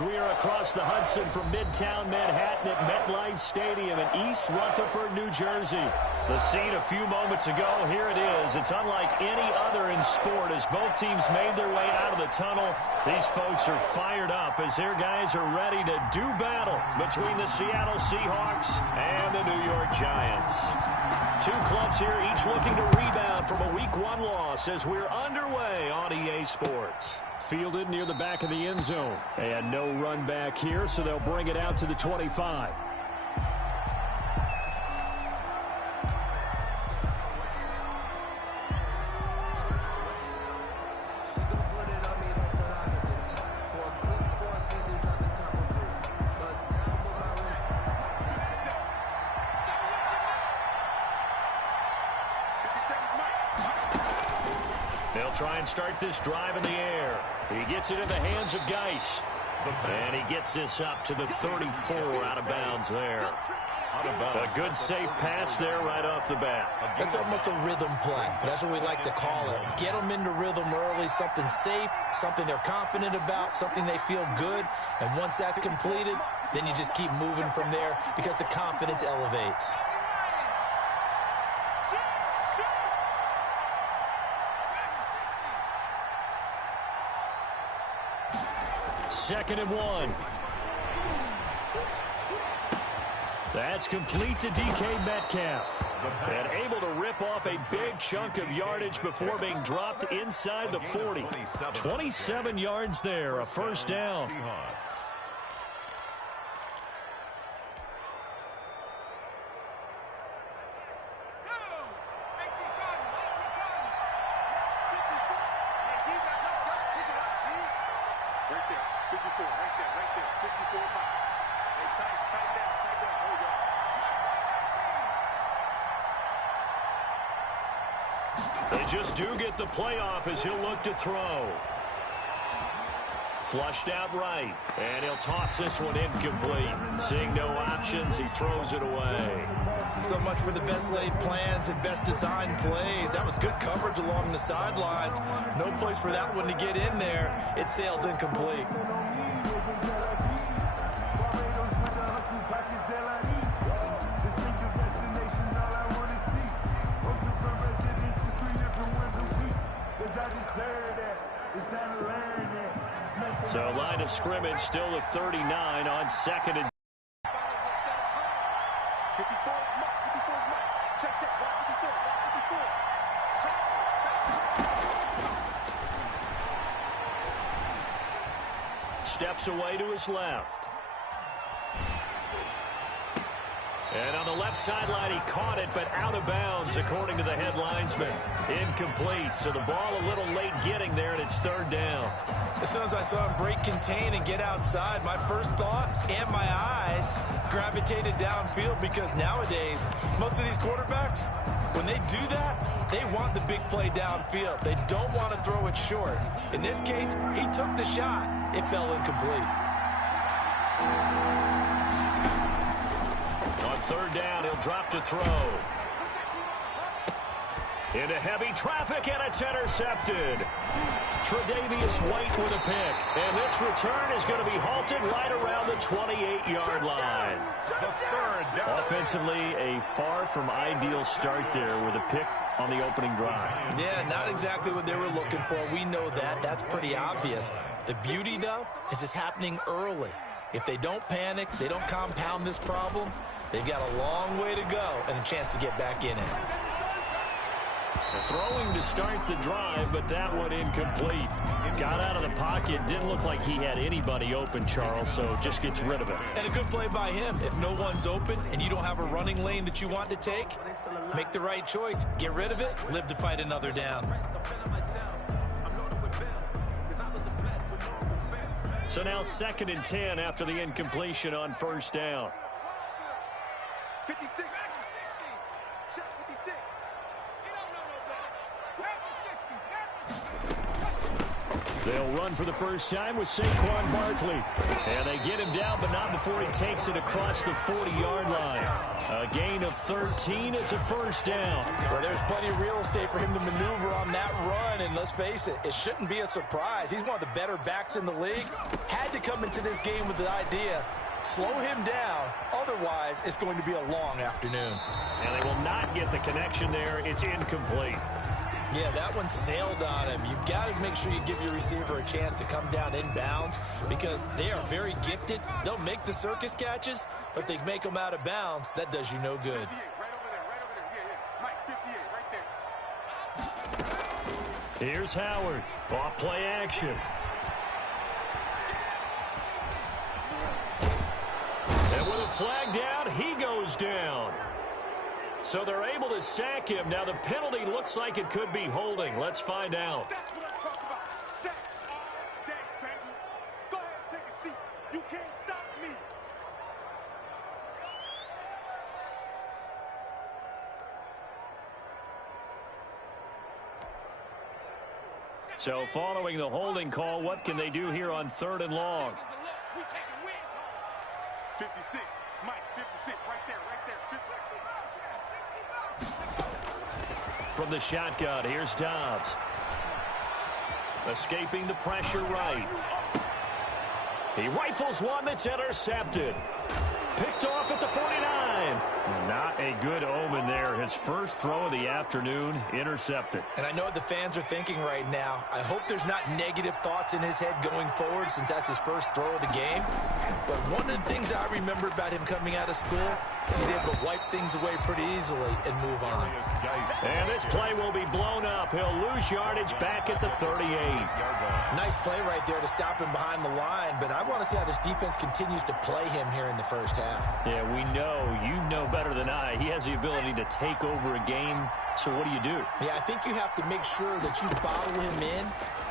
We are across the Hudson from Midtown Manhattan at MetLife Stadium in East Rutherford, New Jersey. The scene a few moments ago, here it is. It's unlike any other in sport as both teams made their way out of the tunnel. These folks are fired up as their guys are ready to do battle between the Seattle Seahawks and the New York Giants. Two clubs here each looking to rebound from a Week 1 loss as we're underway on EA Sports. Fielded near the back of the end zone. And no run back here, so they'll bring it out to the 25. They'll try and start this drive in the air. He gets it in the hands of Geis. And he gets this up to the 34 out of bounds there. A good safe pass there right off the bat. That's almost a rhythm play. That's what we like to call it. Get them into rhythm early, something safe, something they're confident about, something they feel good. And once that's completed, then you just keep moving from there because the confidence elevates. Second and 1. That's complete to DK Metcalf. And able to rip off a big chunk of yardage before being dropped inside the 40. 27 yards there, a first down. They just do get the playoff as he'll look to throw. Flushed out right. And he'll toss this one incomplete. Seeing no options, he throws it away. So much for the best laid plans and best designed plays. That was good coverage along the sidelines. No place for that one to get in there. It sails incomplete. So line of scrimmage still at 39 on second and steps away to his left. And on the left sideline, he caught it, but out of bounds, according to the head linesman. Incomplete, so the ball a little late getting there, and it's third down. As soon as I saw him break contain and get outside, my first thought and my eyes gravitated downfield because nowadays, most of these quarterbacks, when they do that, they want the big play downfield. They don't want to throw it short. In this case, he took the shot. It fell incomplete. On third down, he'll drop to throw. Into heavy traffic, and it's intercepted. Tre'Davious White with a pick. And this return is going to be halted right around the 28-yard line. Offensively, a far from ideal start there with a pick on the opening drive. Yeah, not exactly what they were looking for. We know that. That's pretty obvious. The beauty, though, is it's happening early. If they don't panic, they don't compound this problem, they've got a long way to go and a chance to get back in it. Throwing to start the drive, but that one incomplete. Got out of the pocket. Didn't look like he had anybody open, Charles, so just gets rid of it. And a good play by him. If no one's open and you don't have a running lane that you want to take, make the right choice. Get rid of it. Live to fight another down. So now second and 10 after the incompletion on first down. 56. They'll run for the first time with Saquon Barkley. And they get him down, but not before he takes it across the 40-yard line. A gain of 13. It's a first down. Well, there's plenty of real estate for him to maneuver on that run. And let's face it, it shouldn't be a surprise. He's one of the better backs in the league. Had to come into this game with the idea, slow him down. Otherwise, it's going to be a long afternoon. And they will not get the connection there. It's incomplete. Yeah, that one sailed on him. You've got to make sure you give your receiver a chance to come down inbounds because they are very gifted. They'll make the circus catches, but they make them out of bounds. That does you no good. Here's Howard. Off play action. And with a flag down, he goes down. So they're able to sack him. Now the penalty looks like it could be holding. Let's find out. That's what I'm talking about. Sack all day, baby. Go ahead and take a seat. You can't stop me. So following the holding call, what can they do here on 3rd and long? 56. Mike, 56. Right there, right there. 56. From the shotgun, here's Dobbs. Escaping the pressure right. He rifles one that's intercepted. Picked off at the 49. Not a good omen there. His first throw of the afternoon intercepted. And I know what the fans are thinking right now. I hope there's not negative thoughts in his head going forward since that's his first throw of the game. But one of the things I remember about him coming out of school is he's able to wipe things away pretty easily and move on. And this play will be blown up. He'll lose yardage back at the 38. Nice play right there to stop him behind the line, but I want to see how this defense continues to play him here in the first half. Yeah, we know. You know better than I. He has the ability to take over a game. So what do you do? Yeah, I think you have to make sure that you bottle him in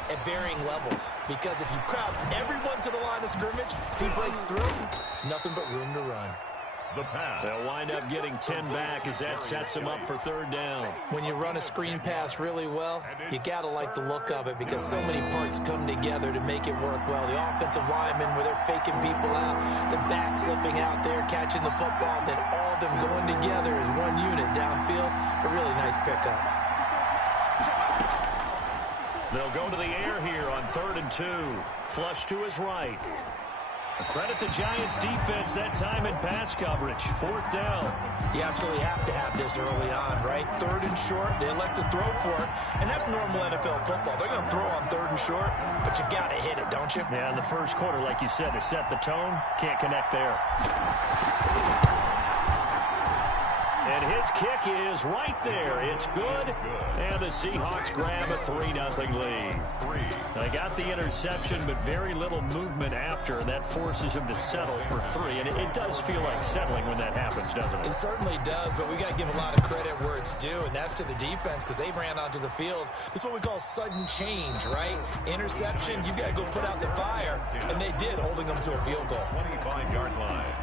at varying levels. Because if you crowd everyone to the line of scrimmage, if he breaks through, there's nothing but room to run. The pass. They'll wind up getting 10 back as that sets them up for 3rd down. When you run a screen pass really well, you got to like the look of it because so many parts come together to make it work well. The offensive linemen where they're faking people out, the back slipping out there, catching the football, then all of them going together as one unit downfield. A really nice pickup. They'll go to the air here on 3rd and 2. Flush to his right. Credit the Giants defense that time in pass coverage. 4th down. You absolutely have to have this early on, right? 3rd and short, they elect to throw for it, and that's normal NFL football. They're going to throw on 3rd and short, but you've got to hit it, don't you? Yeah, in the first quarter, like you said, to set the tone, can't connect there. And his kick is right there. It's good. And the Seahawks grab a 3-0 lead. They got the interception, but very little movement after, and that forces him to settle for 3. And it does feel like settling when that happens, doesn't it? It certainly does, but we got to give a lot of credit where it's due, and that's to the defense because they ran onto the field. This is what we call sudden change, right? Interception, you've got to go put out the fire, and they did, holding them to a field goal. 25-yard line.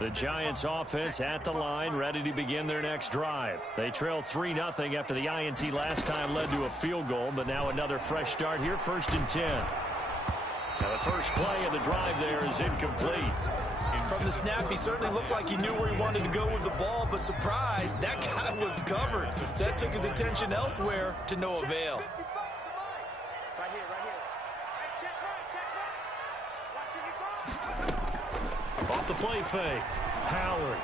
The Giants offense at the line, ready to begin their next drive. They trail 3-0 after the INT last time led to a field goal, but now another fresh start here, 1st and 10. Now the first play of the drive there is incomplete. From the snap, he certainly looked like he knew where he wanted to go with the ball, but surprise, that guy was covered. So that took his attention elsewhere to no avail. Off the play fake, Howard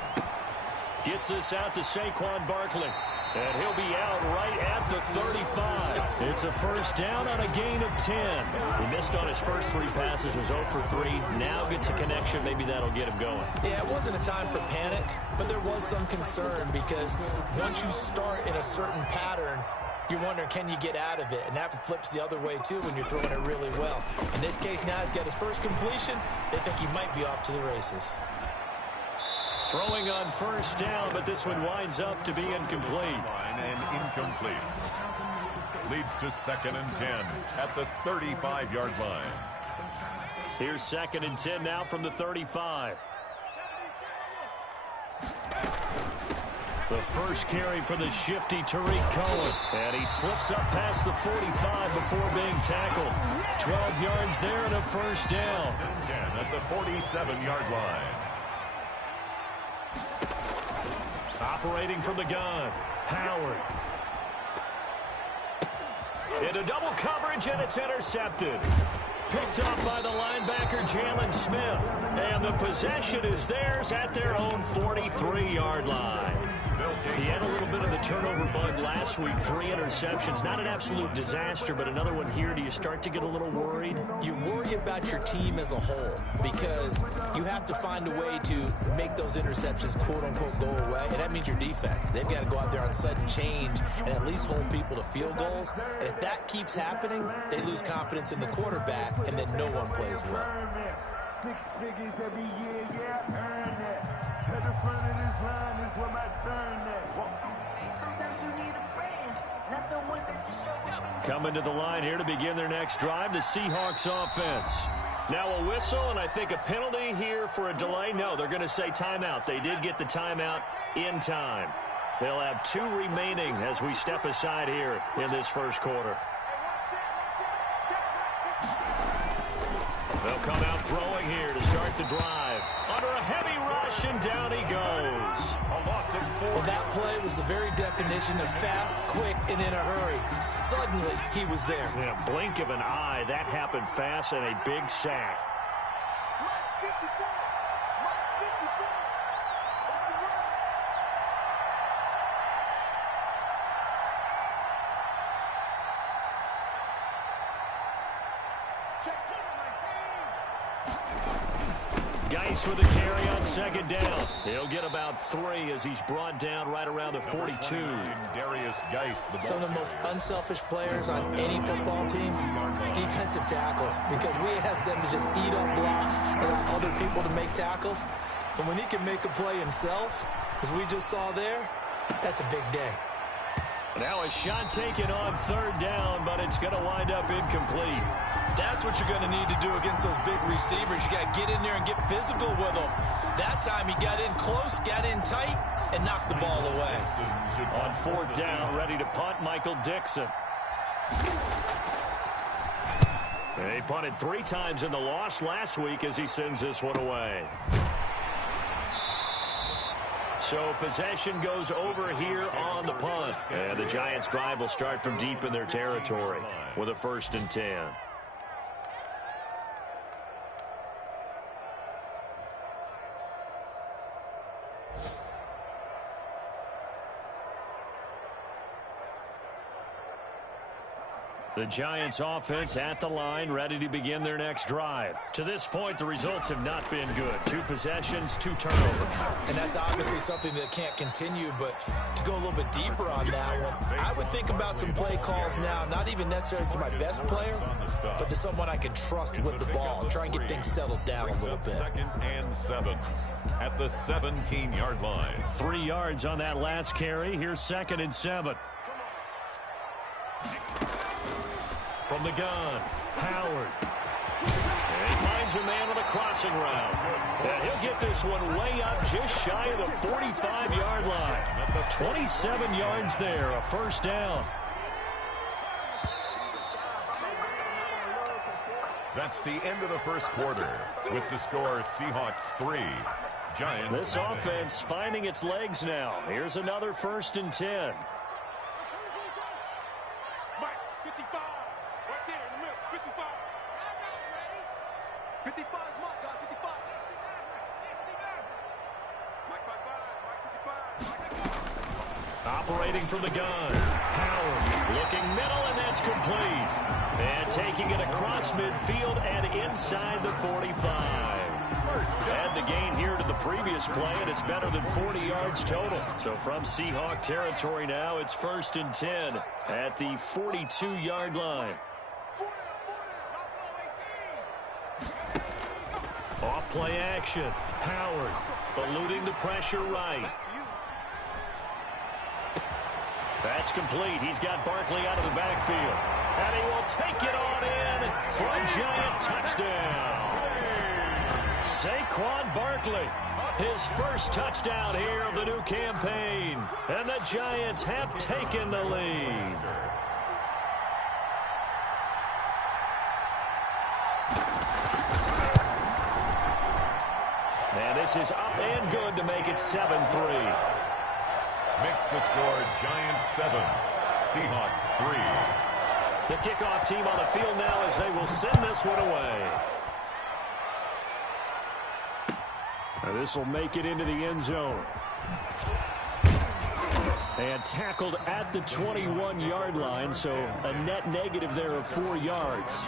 gets this out to Saquon Barkley, and he'll be out right at the 35. It's a first down on a gain of 10. He missed on his first 3 passes, was 0 for 3. Now gets a connection. Maybe that'll get him going. Yeah, it wasn't a time for panic, but there was some concern because once you start in a certain pattern, you're wondering, can you get out of it? And that flips the other way, too, when you're throwing it really well. In this case, now he's got his first completion. They think he might be off to the races. Throwing on first down, but this one winds up to be incomplete. And incomplete. Leads to 2nd and 10 at the 35-yard line. Here's 2nd and 10 now from the 35. The first carry for the shifty Tariq Cohen. And he slips up past the 45 before being tackled. 12 yards there and a first down. 10 at the 47-yard line. Operating from the gun, Howard. Into double coverage, and it's intercepted. Picked up by the linebacker, Jalen Smith. And the possession is theirs at their own 43-yard line. He had a little bit of the turnover bug last week. 3 interceptions. Not an absolute disaster, but another one here. Do you start to get a little worried? You worry about your team as a whole because you have to find a way to make those interceptions, quote-unquote, go away. And that means your defense. They've got to go out there on sudden change and at least hold people to field goals. And if that keeps happening, they lose confidence in the quarterback, and then no one plays well. 6 figures every year, yeah, earn that. At the front of this line is where my turn at. Sometimes you need a friend, not the ones that just show up. Coming to the line here to begin their next drive, the Seahawks offense. Now a whistle, and I think a penalty here for a delay. No, they're going to say timeout. They did get the timeout in time. They'll have 2 remaining as we step aside here in this first quarter. They'll come out throwing here to start the drive. Under a heavy rush, and down he goes. A loss of 4. Well, that play was the very definition of fast, quick, and in a hurry. Suddenly, he was there. In a blink of an eye, that happened fast, and a big sack. Mike 54. Mike 54. On the run. Check 19. Geis with a carry on 2nd down. He'll get about 3 as he's brought down right around the 42. Darius Geis. Some of the most unselfish players on any football team, defensive tackles, because we ask them to just eat up blocks and allow other people to make tackles. And when he can make a play himself, as we just saw there, that's a big day. Now a shot taken on 3rd down, but it's going to wind up incomplete. That's what you're going to need to do against those big receivers. You got to get in there and get physical with them. That time he got in close, got in tight, and knocked the ball away. On 4th down, ready to punt, Michael Dixon. They punted 3 times in the loss last week as he sends this one away. So possession goes over here on the punt. And the Giants' drive will start from deep in their territory with a 1st and 10. The Giants offense at the line, ready to begin their next drive. To this point, the results have not been good. 2 possessions, 2 turnovers. And that's obviously something that can't continue, but to go a little bit deeper on that one, I would think about some play calls now, not even necessarily to my best player, but to someone I can trust with the ball. Try and get things settled down a little bit. 2nd and 7 at the 17-yard line. 3 yards on that last carry. Here's 2nd and 7. From the gun, Howard. And he finds a man on a crossing route. And he'll get this one way up just shy of the 45-yard line. 27 yards there, a 1st down. That's the end of the first quarter with the score Seahawks 3, Giants. This offense finding its legs now. Here's another 1st and 10. Mike 55. Right there in the middle. 55. 55 is Mike, guys. 55. Mike 55. Mike 55. Operating from the gun, Howard looking middle, and that's complete. And taking it across midfield and inside the 45. And the gain here to the previous play, and it's better than 40 yards total. So from Seahawk territory now, it's 1st and 10 at the 42-yard line. Off play action. Howard eluding the pressure right. That's complete. He's got Barkley out of the backfield. And he will take it on in for a giant touchdown. Saquon Barkley, his first touchdown here of the new campaign. And the Giants have taken the lead. And this is up and good to make it 7-3. Makes the score Giants 7, Seahawks 3. The kickoff team on the field now as they will send this one away. This will make it into the end zone. And tackled at the 21-yard line, so a net negative there of 4 yards.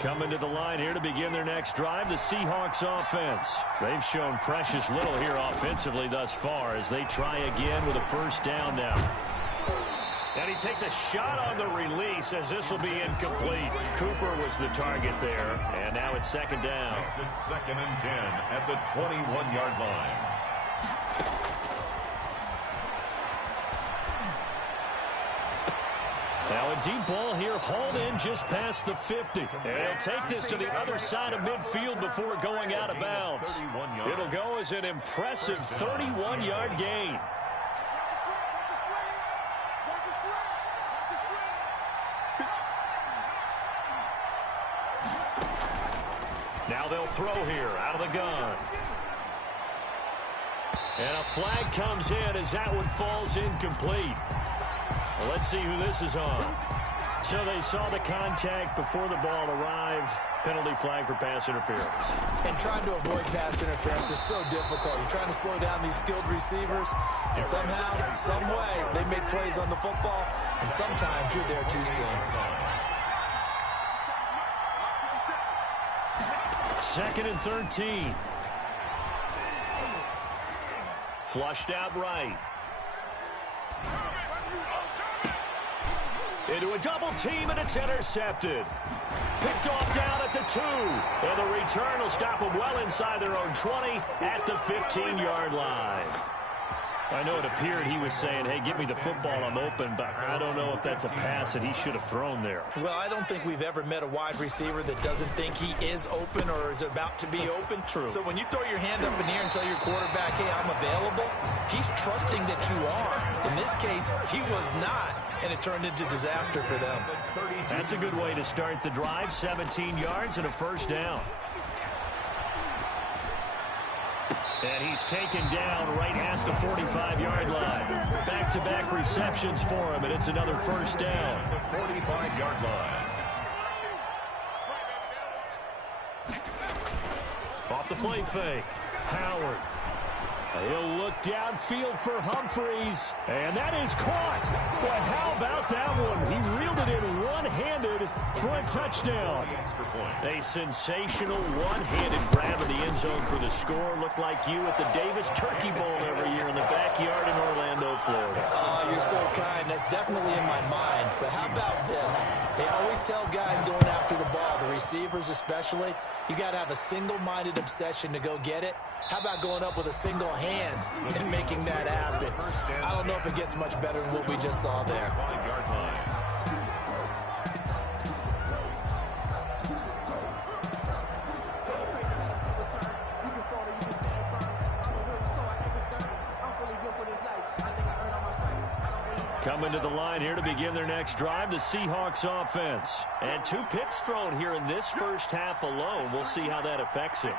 Coming to the line here to begin their next drive, the Seahawks offense. They've shown precious little here offensively thus far as they try again with a first down now. And he takes a shot on the release as this will be incomplete. Cooper was the target there, and now it's 2nd down. Makes it 2nd and 10 at the 21-yard line. Now a deep ball here, hauled in just past the 50. And he'll take this to the other side of midfield before going out of bounds. It'll go as an impressive 31-yard gain. Now they'll throw here out of the gun. And a flag comes in as that one falls incomplete. Well, let's see who this is on. So they saw the contact before the ball arrived. Penalty flag for pass interference. And trying to avoid pass interference is so difficult. You're trying to slow down these skilled receivers, and somehow, some way, they make plays on the football, and sometimes you're there too soon. 2nd and 13. Flushed out right. Into a double team, and it's intercepted. Picked off down at the 2. And the return will stop them well inside their own 20 at the 15-yard line. I know it appeared he was saying, hey, give me the football, I'm open, but I don't know if that's a pass that he should have thrown there. Well, I don't think we've ever met a wide receiver that doesn't think he is open or is about to be open. True. So when you throw your hand up in the air and tell your quarterback, hey, I'm available, he's trusting that you are. In this case, he was not, and it turned into disaster for them. That's a good way to start the drive. 17 yards and a first down. And he's taken down right at the 45-yard line. Back-to-back receptions for him, and it's another first down. The 45-yard line. Off the play fake. Howard. He'll look downfield for Humphreys, and that is caught. Boy, how about that one? He reeled it in one-handed for a touchdown. A sensational one-handed grab in the end zone for the score. Looked like you at the Davis Turkey Bowl every year in the backyard in Orlando, Florida. Oh, you're so kind. That's definitely in my mind. But how about this? They always tell guys going after the ball, the receivers especially, you got to have a single-minded obsession to go get it. How about going up with a single hand and making that happen? I don't know if it gets much better than what we just saw there. Coming to the line here to begin their next drive, the Seahawks offense. And 2 picks thrown here in this first half alone. We'll see how that affects him.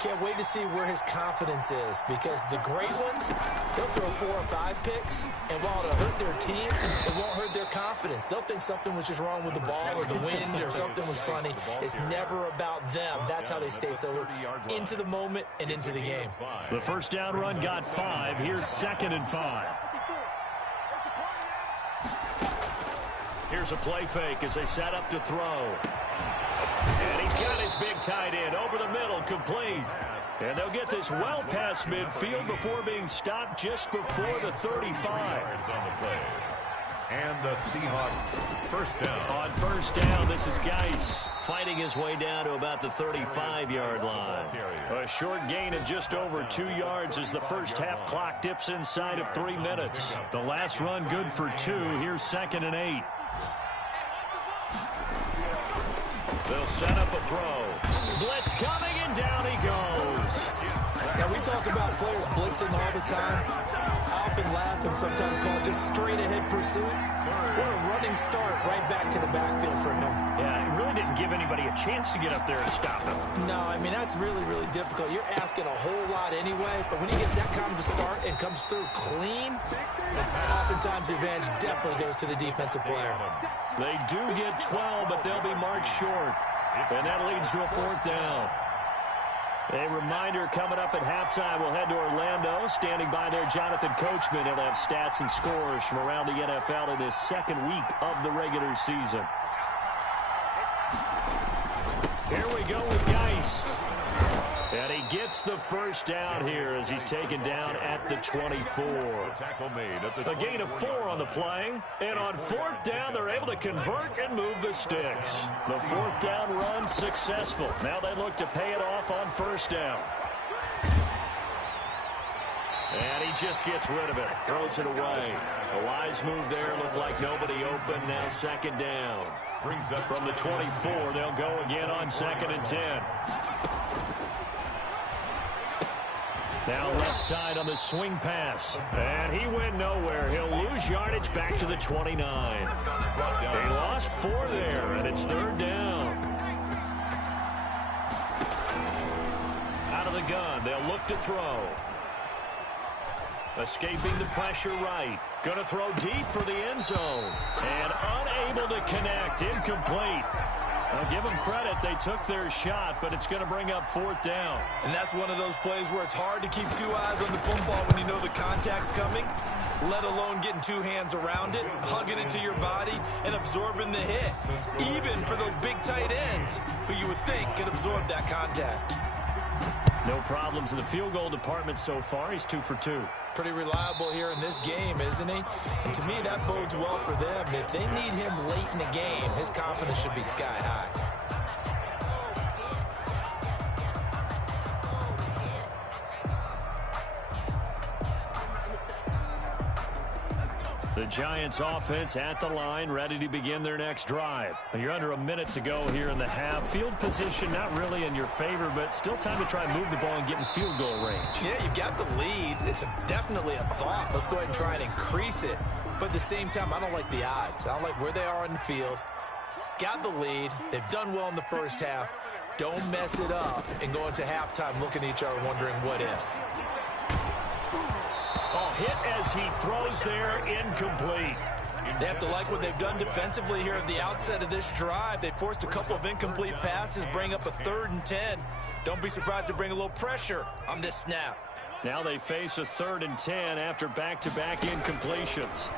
Can't wait to see where his confidence is, because the great ones, they'll throw 4 or 5 picks, and while it'll hurt their team, it won't hurt their confidence. They'll think something was just wrong with the ball or the wind or something was funny. It's never about them. That's how they stay so into the moment and into the game. The first down run got 5. Here's 2nd and 5. Here's a play fake as they set up to throw. And he's got his big tight end over the middle, complete. And they'll get this well past midfield before being stopped just before the 35. On the play. And the Seahawks first down. On first down, this is Geis fighting his way down to about the 35-yard line. A short gain of just over 2 yards as the first half clock dips inside of 3 minutes. The last run good for 2. Here's 2nd and 8. They'll set up a throw. Blitz coming, and down he goes. Now, we talk about players blitzing all the time. I often laugh and sometimes call it just straight-ahead pursuit. What a running start right back to the backfield for him. Yeah, it really didn't give anybody a chance to get up there and stop him. No, I mean, that's really, really difficult. You're asking a whole lot anyway, but when he gets that kind of a start and comes through clean, oftentimes the advantage definitely goes to the defensive player. They do get 12, but they'll be marked short. And that leads to a 4th down. A reminder coming up at halftime, we'll head to Orlando. Standing by there, Jonathan Coachman. He'll have stats and scores from around the NFL in this second week of the regular season. Here we go with Geis. And he gets the first down here as he's taken down at the 24. A gain of 4 on the play. And on 4th down, they're able to convert and move the sticks. The 4th down run successful. Now they look to pay it off on first down. And he just gets rid of it. Throws it away. A wise move there. Looked like nobody open. Now 2nd down. From the 24, they'll go again on 2nd and 10. Now left side on the swing pass. And he went nowhere. He'll lose yardage back to the 29. They lost 4 there, and it's 3rd down. Out of the gun, they'll look to throw. Escaping the pressure right. Going to throw deep for the end zone. And unable to connect. Incomplete. I'll give them credit. They took their shot, but it's going to bring up 4th down. And that's one of those plays where it's hard to keep 2 eyes on the football when you know the contact's coming, let alone getting 2 hands around it, hugging it to your body, and absorbing the hit. Even for those big tight ends who you would think could absorb that contact. No problems in the field goal department so far. He's 2 for 2. Pretty reliable here in this game, isn't he? And to me, that bodes well for them. If they need him late in the game, his confidence should be sky high. The Giants offense at the line, ready to begin their next drive. You're under a minute to go here in the half. Field position not really in your favor, but still time to try and move the ball and get in field goal range. Yeah, you've got the lead. It's definitely a thought. Let's go ahead and try and increase it. But at the same time, I don't like the odds. I don't like where they are on the field. Got the lead. They've done well in the first half. Don't mess it up and go into halftime looking at each other wondering what if. Hit as he throws there, incomplete. They have to like what they've done defensively here at the outset of this drive. They forced a couple of incomplete passes, bring up a 3rd and 10. Don't be surprised to bring a little pressure on this snap. Now they face a 3rd and 10 after back-to-back incompletions.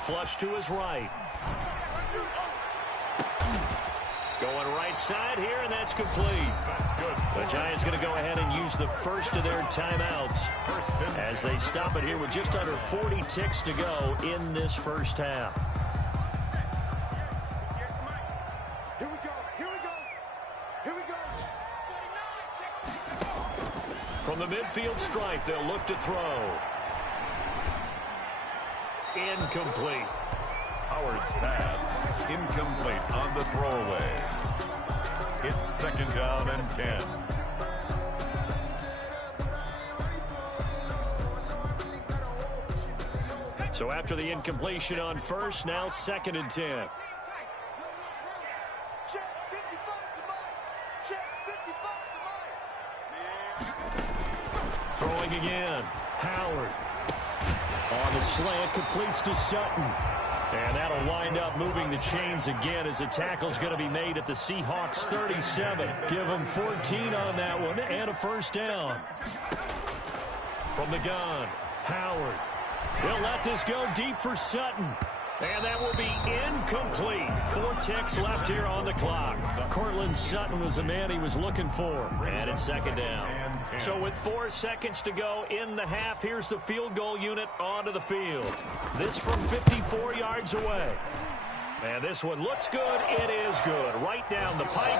Flush to his right. Going right side here, and that's complete. The Giants going to go ahead and use the first of their timeouts as they stop it here with just under 40 ticks to go in this first half. Here we go. Here we go. Here we go. From the midfield stripe, they'll look to throw. Incomplete. Howard's pass incomplete on the throwaway. It's 2nd down and 10. So after the incompletion on first, now 2nd and 10. Check 55 to Mike. Check 55 to Mike. Throwing again. Howard. On the slant, completes to Sutton. And that'll wind up moving the chains again as the tackle's going to be made at the Seahawks 37. Give them 14 on that one and a first down. From the gun, Howard. He'll let this go deep for Sutton. And that will be incomplete. 4 ticks left here on the clock. Courtland Sutton was the man he was looking for. And it's second down. So with 4 seconds to go in the half, here's the field goal unit onto the field. This from 54 yards away. And this one looks good. It is good. Right down the pipe.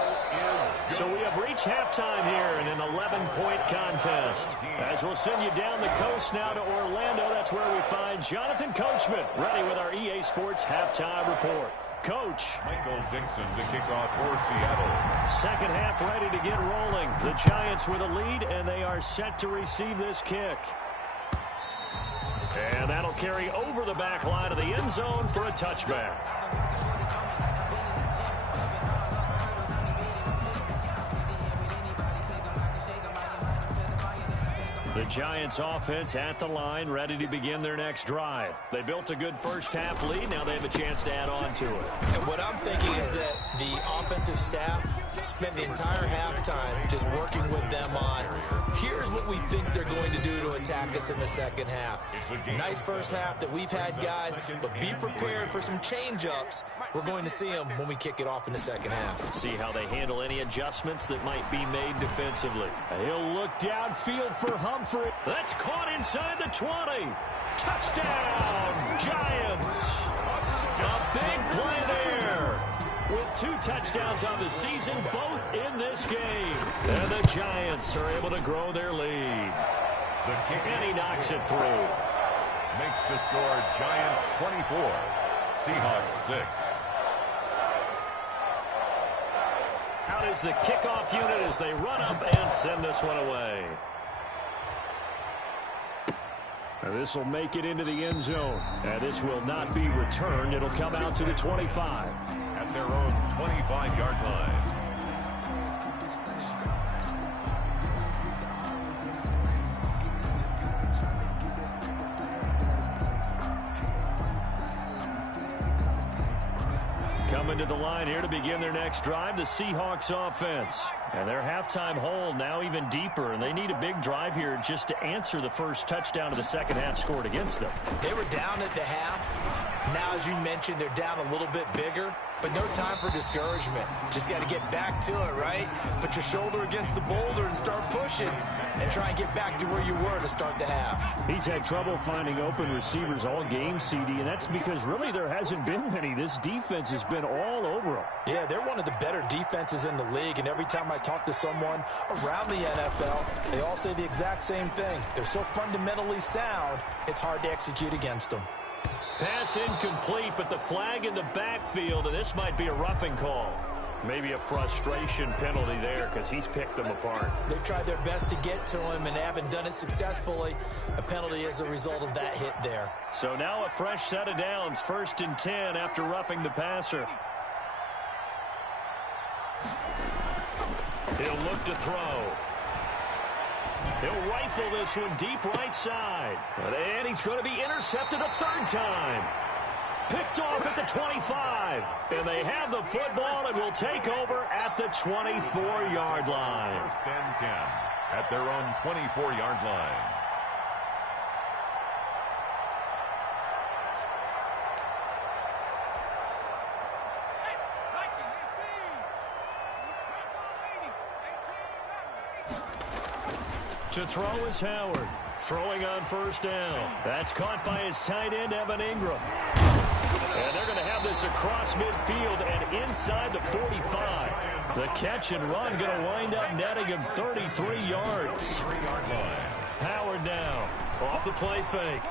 So we have reached halftime here in an 11-point contest. As we'll send you down the coast now to Orlando, that's where we find Jonathan Coachman ready with our EA Sports halftime report. Coach. Michael Dixon to kick off for Seattle. Second half ready to get rolling. The Giants with a lead, and they are set to receive this kick. And that'll carry over the back line of the end zone for a touchback. The Giants offense at the line, ready to begin their next drive. They built a good first half lead. Now they have a chance to add on to it. And what I'm thinking is that the offensive staff spent the entire halftime just working with them on, here's what we think they're going to do to attack us in the second half. Nice first half that we've had, guys, but be prepared for some change-ups. We're going to see them when we kick it off in the second half. See how they handle any adjustments that might be made defensively. He'll look downfield for Humphrey. That's caught inside the 20. Touchdown, Giants. A big play there. With 2 touchdowns on the season, both in this game. And the Giants are able to grow their lead. And he knocks it through. Makes the score Giants 24, Seahawks 6. Out is the kickoff unit as they run up and send this one away. This will make it into the end zone. And this will not be returned. It'll come out to the 25. At their own 25-yard line. Coming to the line here to begin their next drive, the Seahawks offense. And their halftime hole now even deeper, and they need a big drive here just to answer the first touchdown of the second half scored against them. They were down at the half. Now, as you mentioned, they're down a little bit bigger, but no time for discouragement. Just got to get back to it, right? Put your shoulder against the boulder and start pushing and try and get back to where you were to start the half. He's had trouble finding open receivers all game, CD, and that's because really there hasn't been many. This defense has been all over them. Yeah, they're one of the better defenses in the league, and every time I talk to someone around the NFL, they all say the exact same thing. They're so fundamentally sound, it's hard to execute against them. Pass incomplete, but the flag in the backfield, and this might be a roughing call. Maybe a frustration penalty there because he's picked them apart. They've tried their best to get to him and haven't done it successfully. A penalty is a result of that hit there. So now a fresh set of downs, 1st and 10 after roughing the passer. He'll look to throw. He'll rifle this one deep right side. And he's going to be intercepted a 3rd time. Picked off at the 25. And they have the football and will take over at the 24-yard line. 1st and 10 at their own 24-yard line. To throw is Howard. Throwing on 1st down. That's caught by his tight end, Evan Ingram. And they're going to have this across midfield and inside the 45. The catch and run going to wind up netting him 33 yards. 3-yard line. Howard now off the play fake.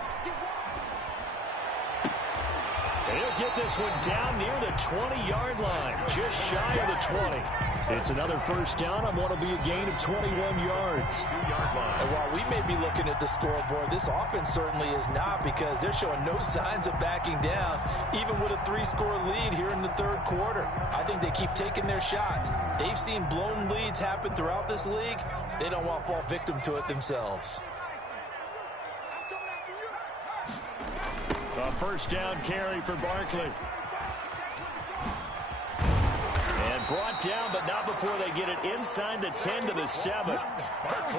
And he'll get this one down near the 20-yard line, just shy of the 20. It's another 1st down on what will be a gain of 21 yards. 2-yard line. And while we may be looking at the scoreboard, this offense certainly is not, because they're showing no signs of backing down, even with a 3-score lead here in the 3rd quarter. I think they keep taking their shots. They've seen blown leads happen throughout this league. They don't want to fall victim to it themselves. A 1st down carry for Barkley. And brought down, but not before they get it inside the 10 to the 7.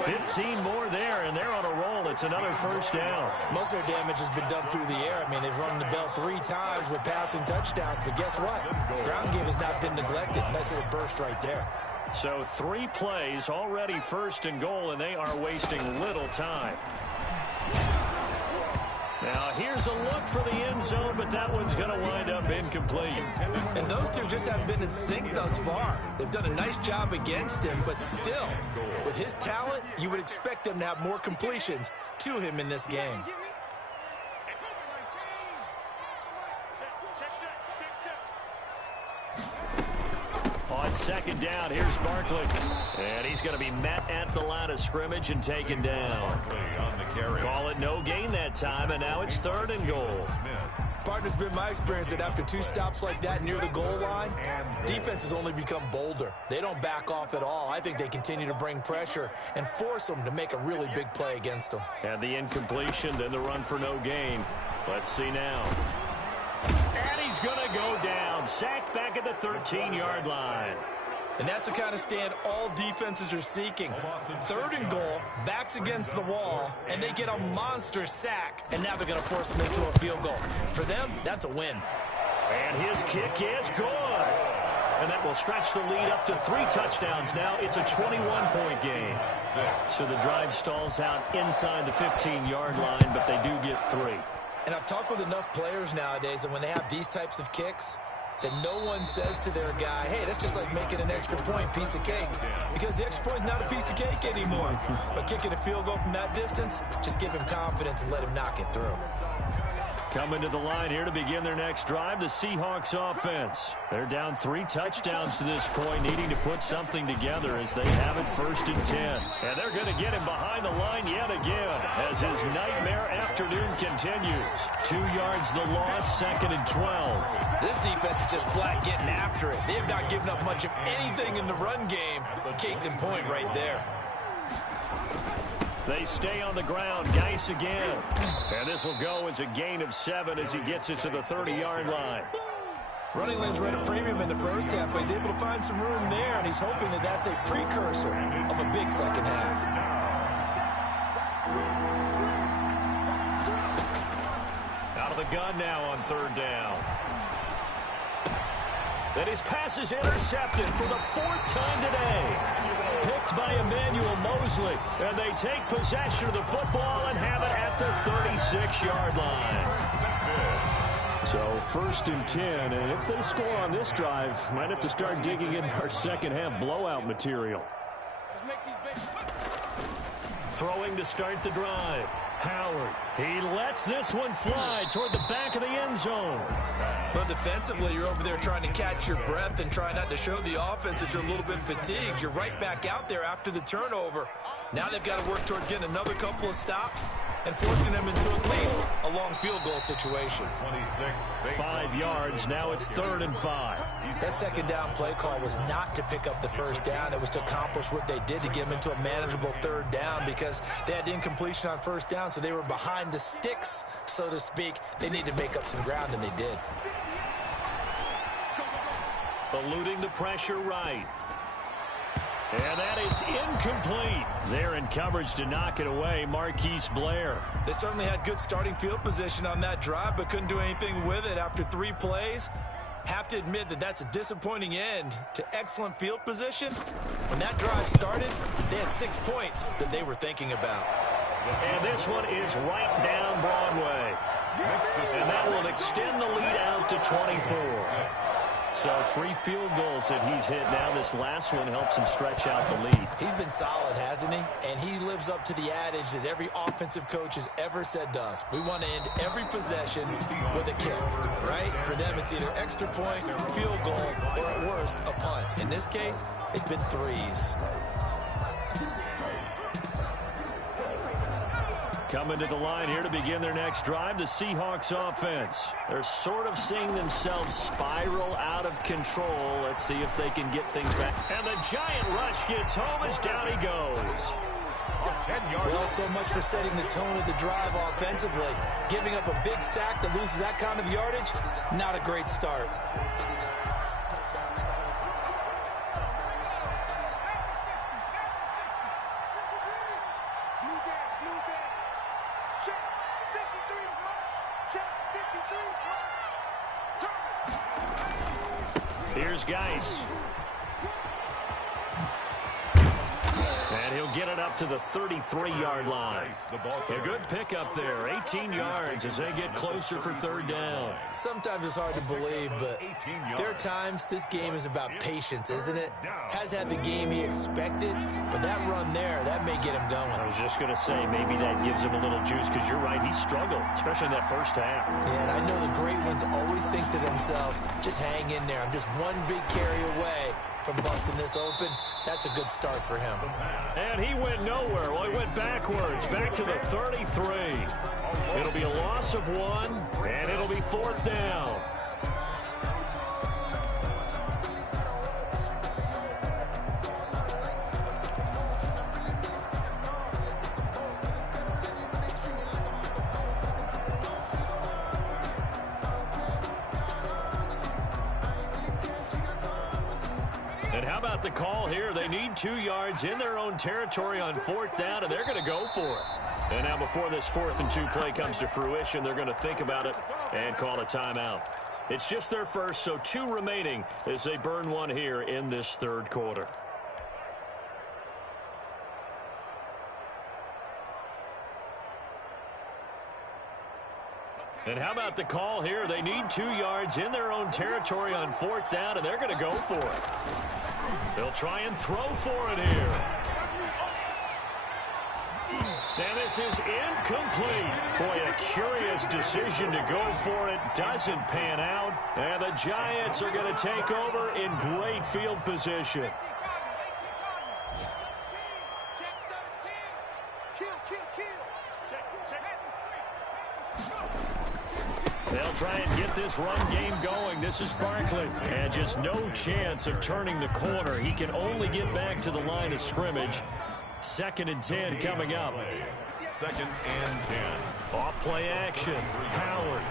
15 more there, and they're on a roll. It's another first down. Most of their damage has been done through the air. I mean, they've run the bell 3 times with passing touchdowns, but guess what? Ground game has not been neglected. Nice little burst right there. So 3 plays, already first and goal, and they are wasting little time. Now, here's a look for the end zone, but that one's going to wind up incomplete. And those two just haven't been in sync thus far. They've done a nice job against him, but still, with his talent, you would expect them to have more completions to him in this game. On second down, here's Barkley. And he's going to be met at the line of scrimmage and taken down. Call it no gain that time, and now it's 3rd and goal. Partner's been my experience that after 2 stops like that near the goal line, defense has only become bolder. They don't back off at all. I think they continue to bring pressure and force them to make a really big play against them. And the incompletion, then the run for no gain. Let's see now. And he's going to go down. Sacked back at the 13-yard line. And that's the kind of stand all defenses are seeking. 3rd and goal, backs against the wall, and they get a monster sack, and now they're going to force them into a field goal. For them, that's a win. And his kick is good. And that will stretch the lead up to 3 touchdowns. Now it's a 21-point game. So the drive stalls out inside the 15-yard line, but they do get 3. And I've talked with enough players nowadays, and when they have these types of kicks, that no one says to their guy, hey, that's just like making an extra point, piece of cake. Because the extra point is not a piece of cake anymore. But kicking a field goal from that distance, just give him confidence and let him knock it through. Coming to the line here to begin their next drive, the Seahawks offense. They're down 3 touchdowns to this point, needing to put something together as they have it 1st and 10. And they're going to get him behind the line yet again as his nightmare afternoon continues. 2 yards the loss, 2nd and 12. This defense is just flat getting after it. They have not given up much of anything in the run game. Case in point right there. They stay on the ground. Geis again. And this will go as a gain of 7 as he gets it to the 30-yard line. Running lanes were at a premium in the first half, but he's able to find some room there, and he's hoping that that's a precursor of a big second half. Out of the gun now on 3rd down. And his pass is intercepted for the 4th time today. Picked by Emmanuel Mosley. And they take possession of the football and have it at the 36-yard line. So 1st and 10. And if they score on this drive, might have to start digging into our second half blowout material. Throwing to start the drive. Howard. He lets this one fly toward the back of the end zone. But defensively, you're over there trying to catch your breath and try not to show the offense that you're a little bit fatigued. You're right back out there after the turnover. Now they've got to work towards getting another couple of stops and forcing them into at least a long field goal situation. 5 yards. Now it's 3rd and 5. That second down play call was not to pick up the first down. It was to accomplish what they did to get them into a manageable 3rd down because they had incompletion on 1st down, so they were behind the sticks, so to speak. They needed to make up some ground, and they did. Eluding the pressure right. And that is incomplete. They're in coverage to knock it away. Marquise Blair. They certainly had good starting field position on that drive, but couldn't do anything with it after 3 plays. Have to admit that that's a disappointing end to excellent field position. When that drive started, they had 6 points that they were thinking about. And this one is right down Broadway. And that will extend the lead out to 24. So 3 field goals that he's hit now. This last one helps him stretch out the lead. He's been solid, hasn't he? And he lives up to the adage that every offensive coach has ever said to us. We want to end every possession with a kick, right? For them, it's either extra point, field goal, or at worst, a punt. In this case, it's been 3s. Coming to the line here to begin their next drive, the Seahawks offense. They're sort of seeing themselves spiral out of control. Let's see if they can get things back. And the giant rush gets home as down he goes. Well, so much for setting the tone of the drive offensively. Giving up a big sack that loses that kind of yardage, not a great start. Here's Geis. And he'll get it up to the 33-yard line. A good pickup there. 18 yards as they get closer for third down. Sometimes it's hard to believe, but there are times this game is about patience, isn't it? Has had the game he expected, but that run there, that may get him going. I was just going to say, maybe that gives him a little juice, because you're right, he struggled, especially in that first half. Yeah, and I know the great ones always think to themselves, just hang in there. I'm just one big carry away from busting this open. That's a good start for him. And he went nowhere. Well, he went backwards, back to the 33. It'll be a loss of 1, and it'll be fourth down. And how about the call here? They need 2 yards in their own territory on fourth down, and they're going to go for it. And now before this 4th and 2 play comes to fruition, they're going to think about it and call a timeout. It's just their first, so 2 remaining as they burn 1 here in this third quarter. And how about the call here? They need 2 yards in their own territory on fourth down, and they're going to go for it. They'll try and throw for it here. And this is incomplete. Boy, a curious decision to go for it. Doesn't pan out. And the Giants are going to take over in great field position. They'll try and get this run game going. This is Barkley. And just no chance of turning the corner. He can only get back to the line of scrimmage. 2nd and 10 coming up. 2nd and 10. Off play action. Howard.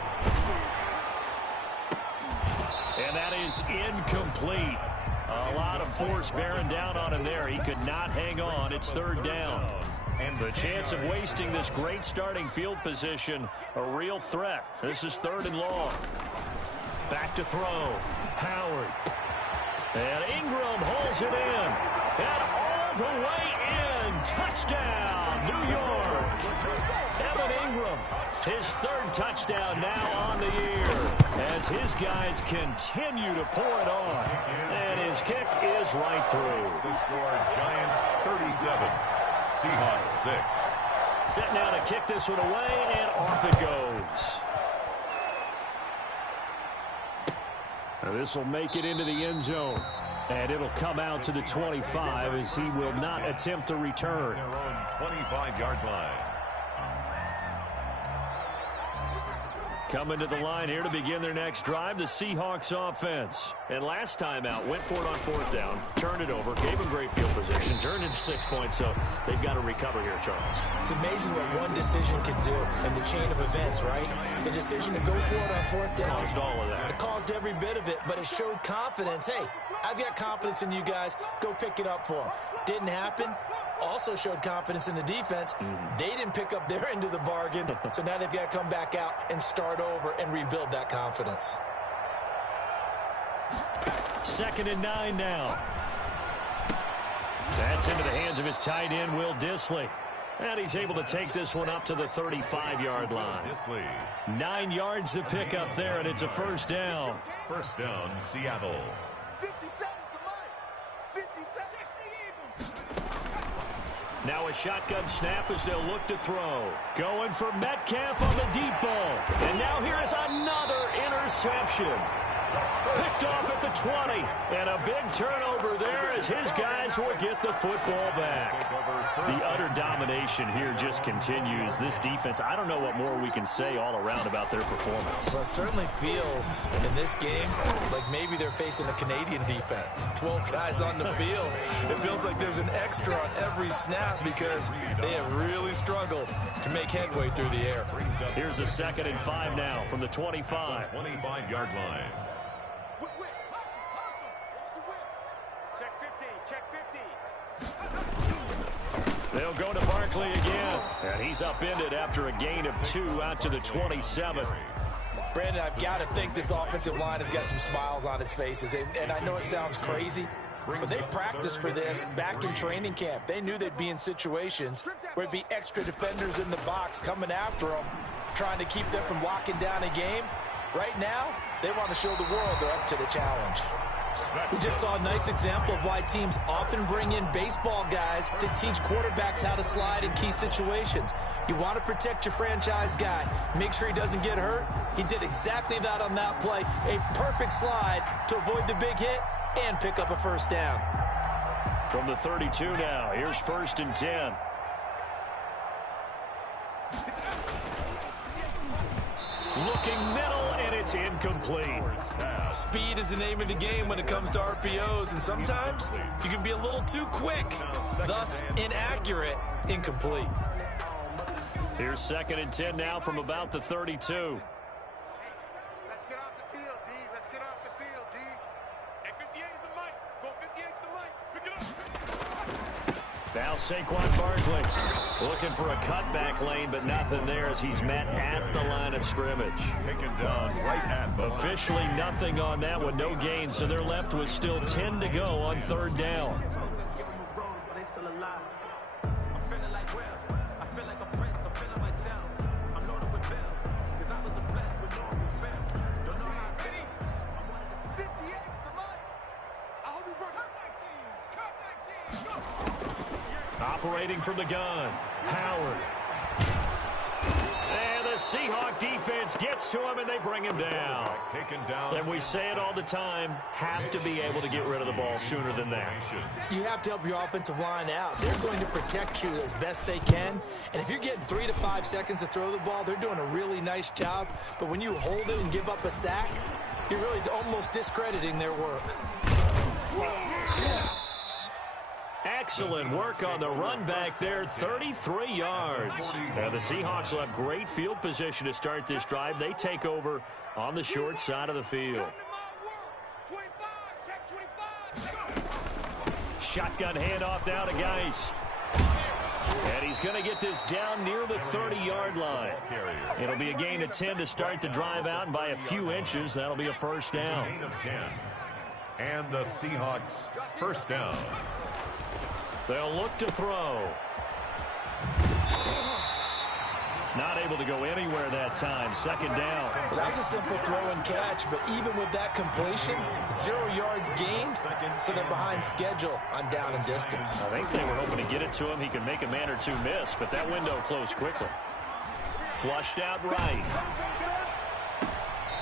And that is incomplete. A lot of force bearing down on him there. He could not hang on. It's third down. And the chance of wasting this great starting field position, a real threat. This is 3rd and long. Back to throw. Howard. And Ingram holds it in. And all the way in. Touchdown, New York. Evan Ingram, his 3rd touchdown now on the year as his guys continue to pour it on. And his kick is right through. The score, Giants 37. Seahawks 6. Set now to kick this one away, and off it goes. This will make it into the end zone. And it'll come out to the 25 as he will not attempt to return. Their own 25-yard line. Coming to the line here to begin their next drive, the Seahawks offense. And last time out, went for it on fourth down, turned it over, gave them great field position, turned into 6 points, so they've got to recover here, Charles. It's amazing what one decision can do in the chain of events, right? The decision to go for it on fourth down. Caused all of that. It caused every bit of it, but it showed confidence. Hey, I've got confidence in you guys. Go pick it up for them. Didn't happen. Also showed confidence in the defense. They didn't pick up their end of the bargain, so now they've got to come back out and start over and rebuild that confidence. 2nd and 9 now. That's into the hands of his tight end, Will Dissly. And he's able to take this one up to the 35-yard line. 9 yards to pick up there, and it's a first down. First down, Seattle. 50 seconds to Mike. 50 seconds. Now a shotgun snap as they'll look to throw. Going for Metcalf on the deep ball. And now here is another interception. Picked off at the 20. And a big turnover there as his guys will get the football back. The utter domination here just continues. This defense, I don't know what more we can say all around about their performance. Well, it certainly feels in this game like maybe they're facing a Canadian defense. 12 guys on the field. It feels like there's an extra on every snap because they have really struggled to make headway through the air. Here's a 2nd and 5 now from the 25. 25-yard line. Whip, whip. Hustle, hustle. Check 50. Check 50. They'll go to Barkley again. And he's upended after a gain of 2 out to the 27. Brandon, I've got to think this offensive line has got some smiles on its faces. And I know it sounds crazy, but they practiced for this back in training camp. They knew they'd be in situations where it'd be extra defenders in the box coming after them, trying to keep them from locking down a game. Right now, they want to show the world they're up to the challenge. We just saw a nice example of why teams often bring in baseball guys to teach quarterbacks how to slide in key situations. You want to protect your franchise guy. Make sure he doesn't get hurt. He did exactly that on that play. A perfect slide to avoid the big hit and pick up a first down. From the 32 now, here's 1st and 10. Looking middle, and it's incomplete. Speed is the name of the game when it comes to RPOs, and sometimes you can be a little too quick, thus inaccurate, incomplete. Here's 2nd and 10 now from about the 32. Let's get off the field, D. Let's get off the field, D. Hey, 58 is the mic. Go 58 is the mic. Pick it up. Now Saquon Barkley looking for a cutback lane, but nothing there as he's met at the line of scrimmage. Taken down right at the line. Officially nothing on that one, no gain, so they're left with still 10 to go on 3rd down. Operating from the gun, Howard. And the Seahawk defense gets to him, and they bring him down. Taken down. And we say it all the time, have to be able to get rid of the ball sooner than that. You have to help your offensive line out. They're going to protect you as best they can. And if you're getting 3 to 5 seconds to throw the ball, they're doing a really nice job. But when you hold it and give up a sack, you're really almost discrediting their work. Excellent work on the run back there, 33 yards. Now the Seahawks will have great field position to start this drive. They take over on the short side of the field. Shotgun handoff now to Geis. And he's going to get this down near the 30-yard line. It'll be a gain of 10 to start the drive out, and by a few inches, that'll be a first down. Gain of 10. And the Seahawks first down. They'll look to throw. Not able to go anywhere that time. 2nd down. Well, that was a simple throw and catch, but even with that completion, 0 yards gained, so they're behind schedule on down and distance. I think they were hoping to get it to him. He could make a man or two miss, but that window closed quickly. Flushed out right.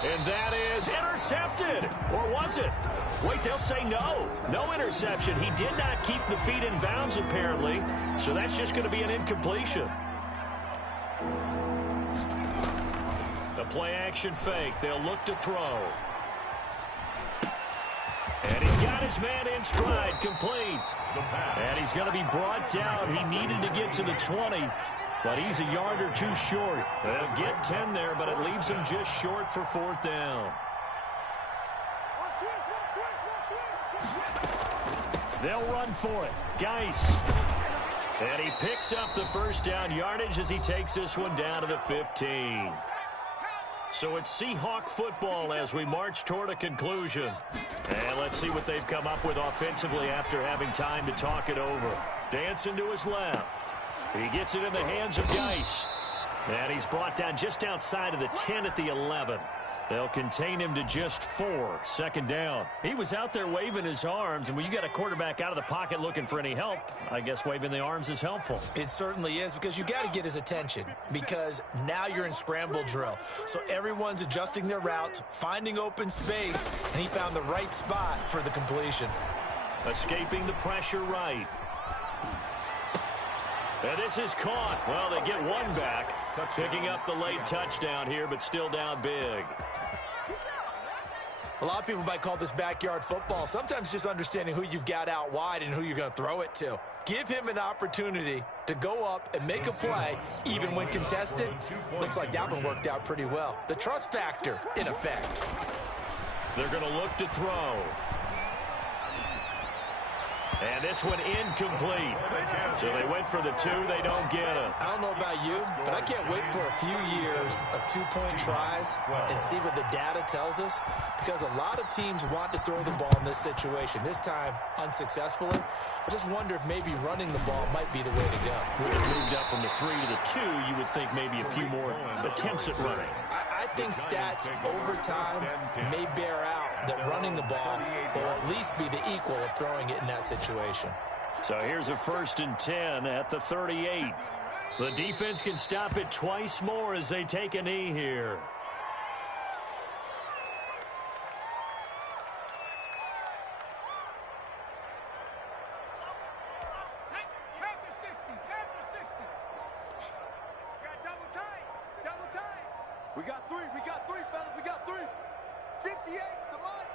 And that is intercepted. Or was it? Wait, they'll say no. No interception. He did not keep the feet in bounds, apparently. So that's just going to be an incompletion. The play-action fake. They'll look to throw. And he's got his man in stride. Complete. And he's going to be brought down. He needed to get to the 20. But he's a yard or two short. They'll get 10 there, but it leaves him just short for 4th down. They'll run for it. Geis. And he picks up the first down yardage as he takes this one down to the 15. So it's Seahawk football as we march toward a conclusion. And let's see what they've come up with offensively after having time to talk it over. Dancing to his left. He gets it in the hands of Geis. And he's brought down just outside of the 10 at the 11. They'll contain him to just 4. 2nd down. He was out there waving his arms, and when you got a quarterback out of the pocket looking for any help, I guess waving the arms is helpful. It certainly is, because you got to get his attention, because now you're in scramble drill. So everyone's adjusting their routes, finding open space, and he found the right spot for the completion. Escaping the pressure right. And this is caught. Well, they get one back. Picking up the late touchdown here, but still down big. A lot of people might call this backyard football. Sometimes just understanding who you've got out wide and who you're going to throw it to. Give him an opportunity to go up and make a play, even when contested. Looks like that one worked out pretty well. The trust factor, in effect. They're going to look to throw. And this one incomplete. So they went for the 2. They don't get it. I don't know about you, but I can't wait for a few years of two-point tries and see what the data tells us, because a lot of teams want to throw the ball in this situation. This time, unsuccessfully. I just wonder if maybe running the ball might be the way to go. Would have moved up from the 3 to the 2. You would think maybe a few more attempts at running. I think stats over time may bear out that running the ball will at least be the equal of throwing it in that situation. So here's a 1st and 10 at the 38. The defense can stop it twice more as they take a knee here. We got three, fellas, we got 3. 58's the money.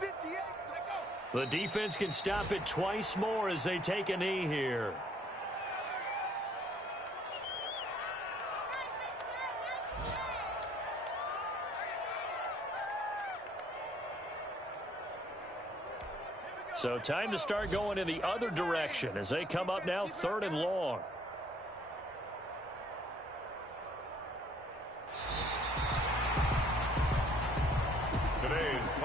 58's the go. The defense can stop it twice more as they take a knee here. So time to start going in the other direction as they come up now 3rd and long.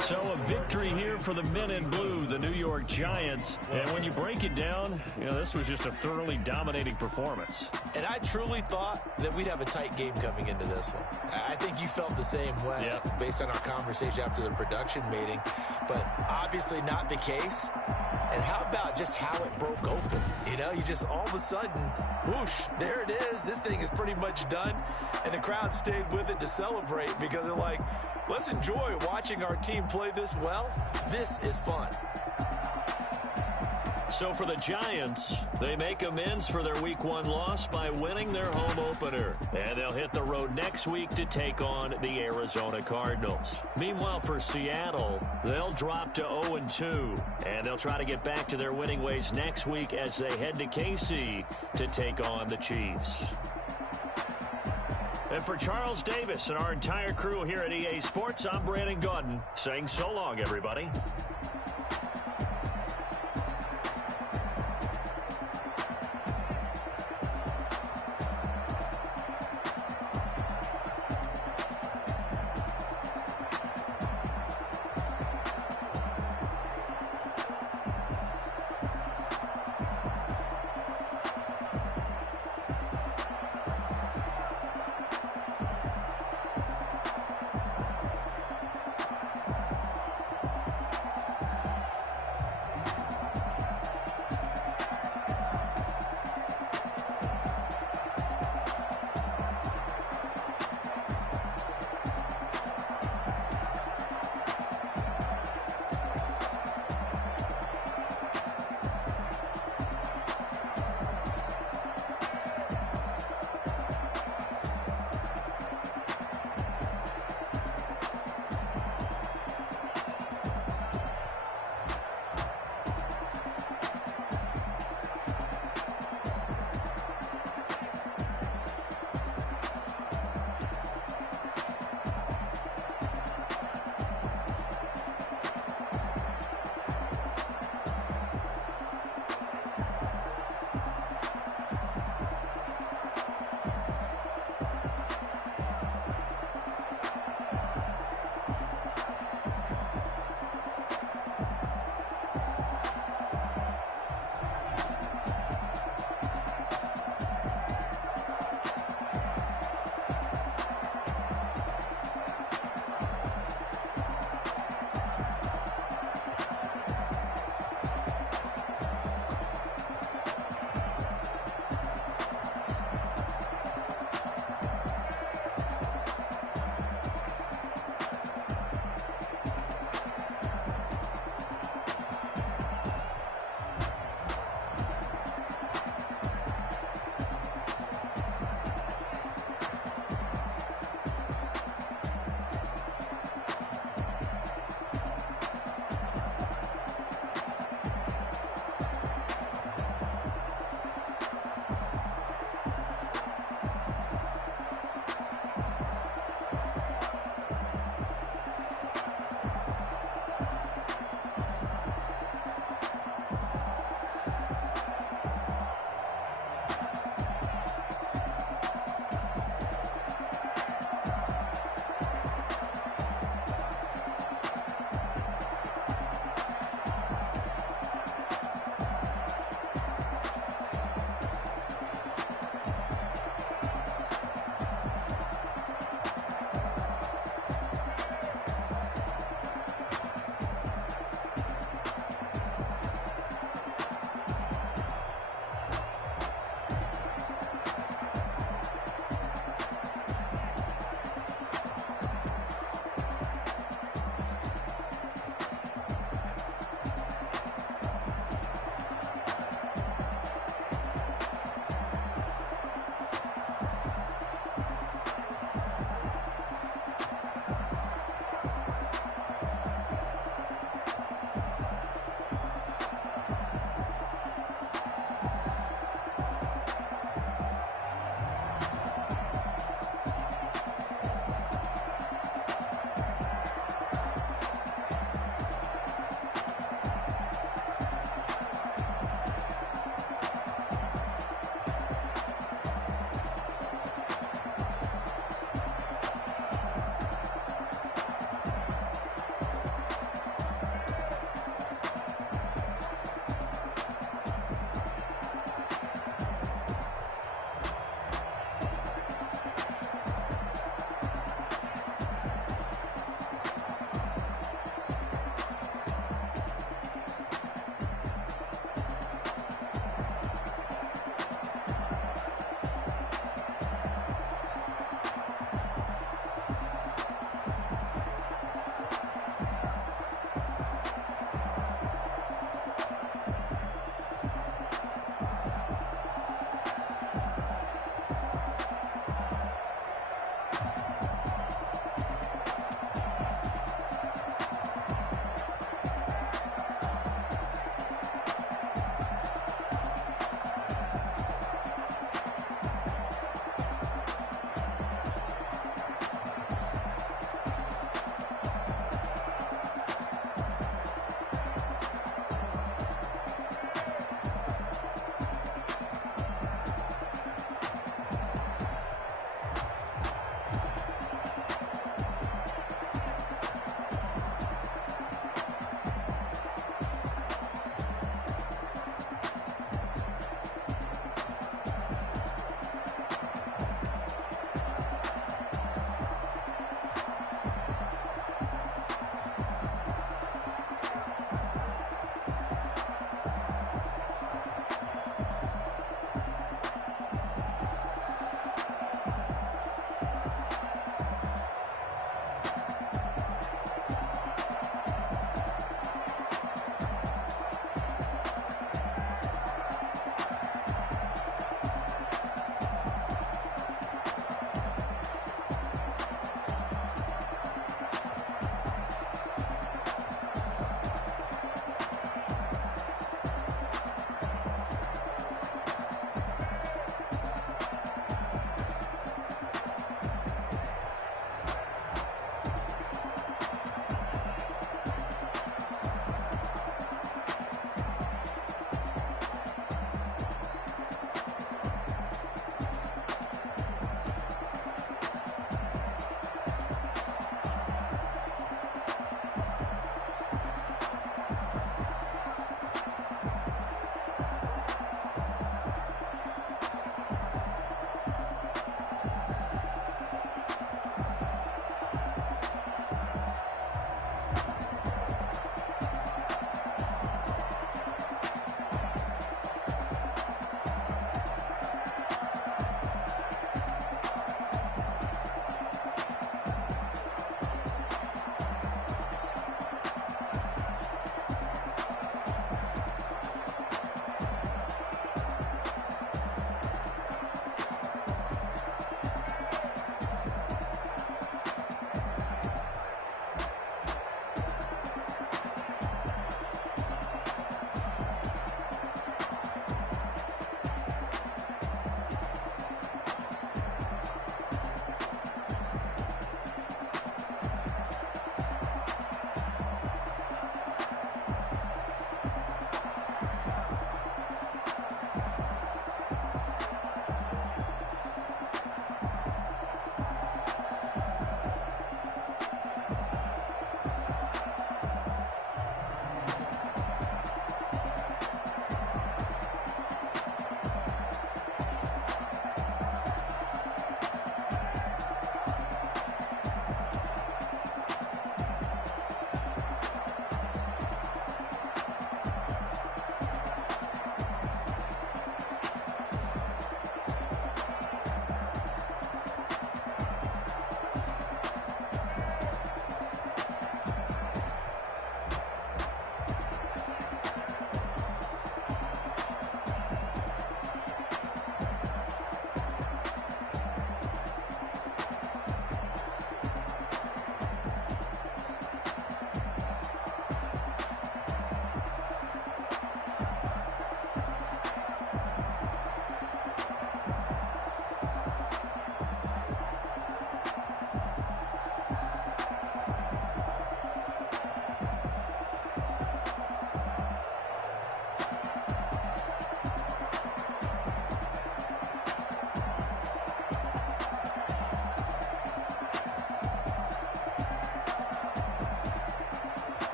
So a victory here for the men in blue, the New York Giants. And when you break it down, this was just a thoroughly dominating performance. And I truly thought that we'd have a tight game coming into this one. I think you felt the same way based on our conversation after the production meeting, but obviously not the case. And how about just how it broke open? You just all of a sudden, whoosh, there it is. This thing is pretty much done. And the crowd stayed with it to celebrate because they're like, let's enjoy watching our team play this well. This is fun. So for the Giants, they make amends for their Week 1 loss by winning their home opener. And they'll hit the road next week to take on the Arizona Cardinals. Meanwhile, for Seattle, they'll drop to 0-2. And they'll try to get back to their winning ways next week as they head to KC to take on the Chiefs. And for Charles Davis and our entire crew here at EA Sports, I'm Brandon Gaudin saying so long, everybody.